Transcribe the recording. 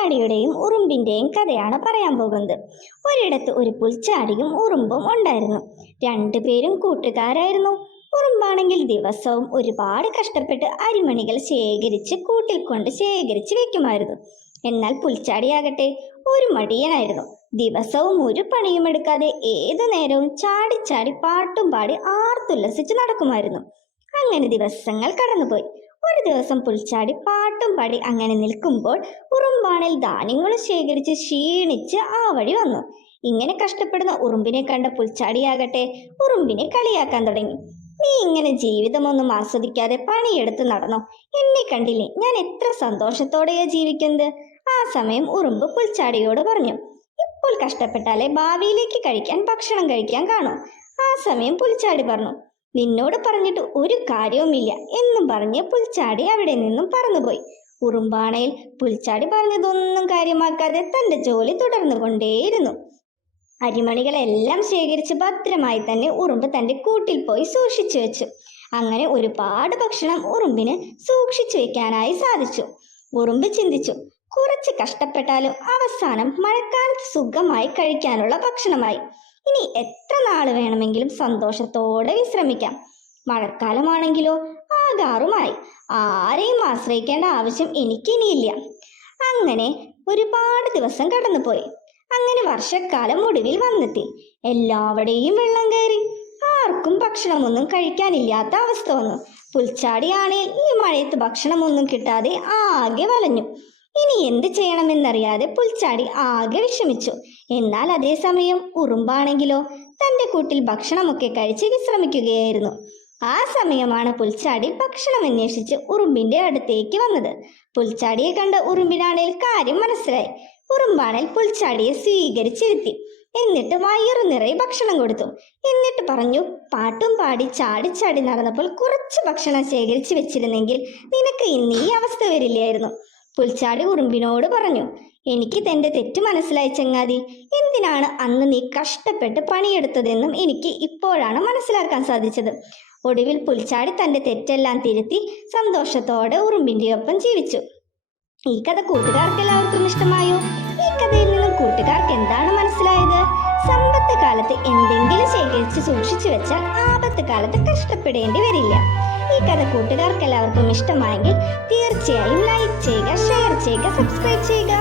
പുൽച്ചാടിയുടെയും ഉറുമ്പിന്റെയും കഥയാണ് പറയാൻ പോകുന്നത്. ഒരിടത്ത് ഒരു പുൽച്ചാടിയും ഉറുമ്പും ഉണ്ടായിരുന്നു. രണ്ടുപേരും കൂട്ടുകാരായിരുന്നു. ഉറുമ്പാണെങ്കിൽ ദിവസവും ഒരുപാട് കഷ്ടപ്പെട്ട് അരിമണികൾ കൂട്ടിൽ കൊണ്ട് ശേഖരിച്ച് വെക്കുമായിരുന്നു. എന്നാൽ പുൽച്ചാടിയാകട്ടെ ഒരു മടിയനായിരുന്നു. ദിവസവും ഒരു പണിയും എടുക്കാതെ ഏതു നേരവും ചാടി പാട്ടും പാടി ആർത്തുല്ലസിച്ച് നടക്കുമായിരുന്നു. അങ്ങനെ ദിവസങ്ങൾ കടന്നുപോയി. ഒരു ദിവസം പുൽച്ചാടി പാട്ടും പാടി അങ്ങനെ നിൽക്കുമ്പോൾ ഉറുമ്പാണിൽ ധാന്യങ്ങൾ ശേഖരിച്ച് ക്ഷീണിച്ച് ആ വഴി വന്നു. ഇങ്ങനെ കഷ്ടപ്പെടുന്ന ഉറുമ്പിനെ കണ്ട പുൽച്ചാടിയാകട്ടെ ഉറുമ്പിനെ കളിയാക്കാൻ തുടങ്ങി. നീ ഇങ്ങനെ ജീവിതമൊന്നും ആസ്വദിക്കാതെ പണിയെടുത്ത് നടന്നോ? എന്നെ കണ്ടില്ലേ, ഞാൻ എത്ര സന്തോഷത്തോടെയാ ജീവിക്കുന്നത്. ആ സമയം ഉറുമ്പ് പുൽച്ചാടിയോട് പറഞ്ഞു, ഇപ്പോൾ കഷ്ടപ്പെട്ടാലേ ഭാവിയിലേക്ക് ഭക്ഷണം കഴിക്കാൻ കാണൂ. ആ സമയം പുൽച്ചാടി പറഞ്ഞു, നിന്നോട് പറഞ്ഞിട്ട് ഒരു കാര്യവുമില്ല എന്നും പറഞ്ഞ് പുൽച്ചാടി അവിടെ നിന്നും പറന്നുപോയി. ഉറുമ്പാണയിൽ പുൽച്ചാടി പറഞ്ഞതൊന്നും കാര്യമാക്കാതെ തന്റെ ജോലി തുടർന്നു കൊണ്ടേയിരുന്നു. അരിമണികളെല്ലാം ശേഖരിച്ച് ഭദ്രമായി തന്നെ ഉറുമ്പ് തന്റെ കൂട്ടിൽ പോയി സൂക്ഷിച്ചു വെച്ചു. അങ്ങനെ ഒരുപാട് ഭക്ഷണം ഉറുമ്പിന് സൂക്ഷിച്ചു വെക്കാനായി സാധിച്ചു. ഉറുമ്പ് ചിന്തിച്ചു, കുറച്ച് കഷ്ടപ്പെട്ടാലും അവസാനം മഴക്കാലത്ത് സുഖമായി കഴിക്കാനുള്ള ഭക്ഷണമായി. ഇനി എത്ര നാള് വേണമെങ്കിലും സന്തോഷത്തോടെ വിശ്രമിക്കാം. മഴക്കാലമാണെങ്കിലോ ആകാറുമായി. ആരെയും ആശ്രയിക്കേണ്ട ആവശ്യം എനിക്കിനിയില്ല. അങ്ങനെ ഒരുപാട് ദിവസം കടന്നുപോയി. അങ്ങനെ വർഷക്കാലം ഒടുവിൽ വന്നെത്തി. എല്ലാവരുടെയും വെള്ളം കയറി. ആർക്കും ഭക്ഷണമൊന്നും കഴിക്കാനില്ലാത്ത അവസ്ഥ വന്നു. പുൽച്ചാടിയാണേൽ ഈ മഴയത്ത് ഭക്ഷണമൊന്നും കിട്ടാതെ ആകെ വലഞ്ഞു. ഇനി എന്ത് ചെയ്യണമെന്നറിയാതെ പുൽച്ചാടി ആകെ വിഷമിച്ചു. എന്നാൽ അതേസമയം ഉറുമ്പാണെങ്കിലോ തന്റെ കൂട്ടിൽ ഭക്ഷണമൊക്കെ കഴിച്ച് വിശ്രമിക്കുകയായിരുന്നു. ആ സമയമാണ് പുൽച്ചാടി ഭക്ഷണം അന്വേഷിച്ച് ഉറുമ്പിന്റെ അടുത്തേക്ക് വന്നത്. പുൽച്ചാടിയെ കണ്ട ഉറുമ്പിനാണേൽ കാര്യം മനസ്സിലായി. ഉറുമ്പാണേൽ പുൽച്ചാടിയെ സ്വീകരിച്ചിരുത്തി. എന്നിട്ട് വയറു നിറയെ ഭക്ഷണം കൊടുത്തു. എന്നിട്ട് പറഞ്ഞു, പാട്ടും പാടി ചാടി നടന്നപ്പോൾ കുറച്ച് ഭക്ഷണം ശേഖരിച്ച് വെച്ചിരുന്നെങ്കിൽ നിനക്ക് ഇന്ന് ഈ അവസ്ഥ വരില്ലായിരുന്നു. പുൽച്ചാടി ഉറുമ്പിനോട് പറഞ്ഞു, എനിക്ക് തന്റെ തെറ്റ് മനസ്സിലായി ചങ്ങാതി. എന്തിനാണ് അന്ന് നീ കഷ്ടപ്പെട്ട് പണിയെടുത്തതെന്നും എനിക്ക് ഇപ്പോഴാണ് മനസ്സിലാക്കാൻ സാധിച്ചത്. ഒടുവിൽ പുൽച്ചാടി തന്റെ തെറ്റെല്ലാം തിരുത്തി സന്തോഷത്തോടെ ഉറുമ്പിന്റെ ഒപ്പം ജീവിച്ചു. ഈ കഥ കൂട്ടുകാർക്ക് എല്ലാവർക്കും ഇഷ്ടമായോ? ഈ കഥയിൽ നിന്നും കൂട്ടുകാർക്ക് എന്താണ് മനസ്സിലായത്? സമ്പത്ത് കാലത്ത് എന്തെങ്കിലും ശേഖരിച്ച് സൂക്ഷിച്ചു വെച്ചാൽ ആപത്ത് കാലത്ത് കഷ്ടപ്പെടേണ്ടി വരില്ല. ഈ കഥ കൂട്ടുകാർക്ക് എല്ലാവർക്കും ഇഷ്ടമായെങ്കിൽ തീർച്ചയായും ലൈക്ക് ചെയ്യുക, ഷെയർ ചെയ്യുക, സബ്സ്ക്രൈബ് ചെയ്യുക.